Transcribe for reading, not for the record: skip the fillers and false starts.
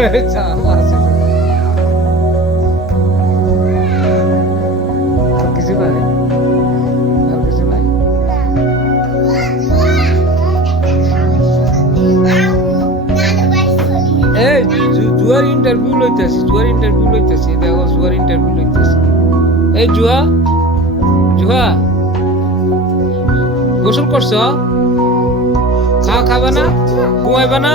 আর কিছু নাই, আর কিছু নাই। এই জুয়ার ইন্টারভিউ লইতেছি, জুয়ার ইন্টারভিউ লইতেছি, দেখো জুয়ার ইন্টারভিউ লইতেছি। এই জুয়া, জুয়া গোসল করছো? খাওয়া খাবে না? ঘুমাইবে না?